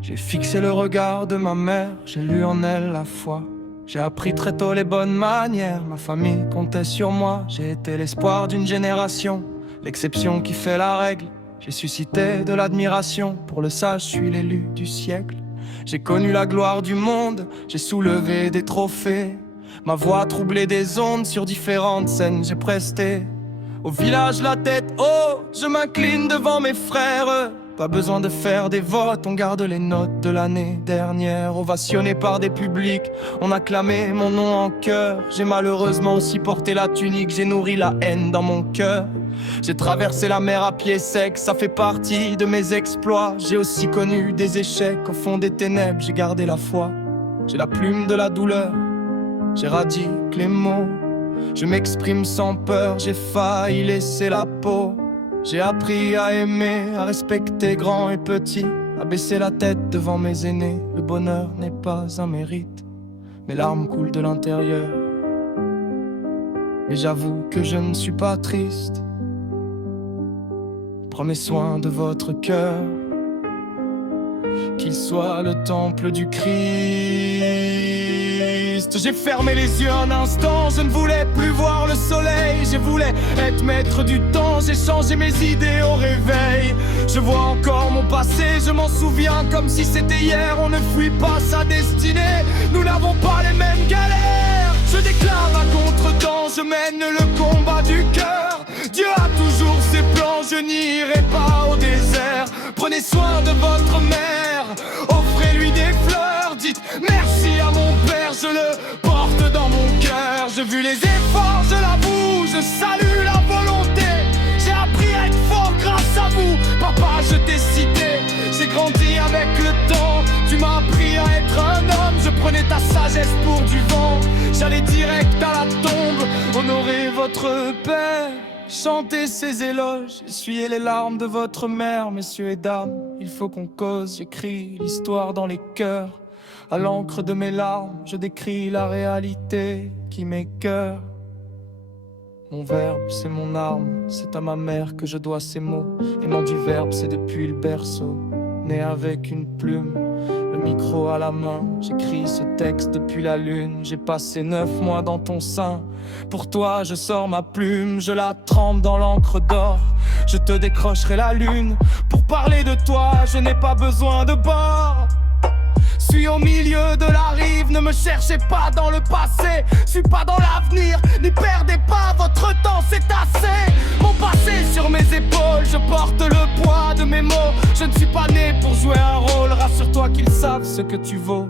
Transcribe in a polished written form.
J'ai fixé le regard de ma mère, j'ai lu en elle la foi. J'ai appris très tôt les bonnes manières, ma famille comptait sur moi. J'ai été l'espoir d'une génération, l'exception qui fait la règle. J'ai suscité de l'admiration, pour le sage je suis l'élu du siècle. J'ai connu la gloire du monde, j'ai soulevé des trophées. Ma voix troublait des ondes, sur différentes scènes j'ai presté. Au village la tête haute, je m'incline devant mes frères. Pas besoin de faire des votes, on garde les notes de l'année dernière. Ovationné par des publics, on a clamé mon nom en chœur. J'ai malheureusement aussi porté la tunique, j'ai nourri la haine dans mon cœur. J'ai traversé la mer à pied sec, ça fait partie de mes exploits. J'ai aussi connu des échecs, au fond des ténèbres, j'ai gardé la foi. J'ai la plume de la douleur, j'éradique les mots. Je m'exprime sans peur, j'ai failli laisser la peau. J'ai appris à aimer, à respecter grand et petit, à baisser la tête devant mes aînés. Le bonheur n'est pas un mérite, mes larmes coulent de l'intérieur. Mais j'avoue que je ne suis pas triste. Prenez soin de votre cœur, qu'il soit le temple du Christ. J'ai fermé les yeux un instant, je ne voulais plus voir le soleil. Je voulais être maître du temps, j'ai changé mes idées au réveil. Je vois encore mon passé, je m'en souviens comme si c'était hier. On ne fuit pas sa destinée, nous n'avons pas les mêmes galères. Je déclare à contre-temps, je mène le combat du cœur. Dieu a toujours ses plans, je n'irai pas au désert. Prenez soin de votre mère, offrez-lui des fleurs. Dites merci à mon père, je le porte dans mon cœur. J'ai vu les efforts, je l'avoue, je salue la volonté. J'ai appris à être fort grâce à vous, papa je t'ai cité. J'ai grandi avec le temps, tu m'as appris à être un homme. Je prenais ta sagesse pour du vent, j'allais direct à la tombe. Honorez votre père, chantez ses éloges, essuyez les larmes de votre mère. Messieurs et dames, il faut qu'on cause, j'écris l'histoire dans les cœurs. À l'encre de mes larmes, je décris la réalité qui m'écœure. Mon verbe, c'est mon arme, c'est à ma mère que je dois ces mots. Aimant du verbe, c'est depuis le berceau, né avec une plume, le micro à la main. J'écris ce texte depuis la lune, j'ai passé 9 mois dans ton sein. Pour toi, je sors ma plume, je la trempe dans l'encre d'or. Je te décrocherai la lune, pour parler de toi, je n'ai pas besoin de bord. Suis au milieu de la rive, ne me cherchez pas dans le passé. Suis pas dans l'avenir, n'y perdez pas votre temps, c'est assez. Mon passé sur mes épaules, je porte le poids de mes mots. Je ne suis pas né pour jouer un rôle, rassure-toi qu'ils savent ce que tu vaux.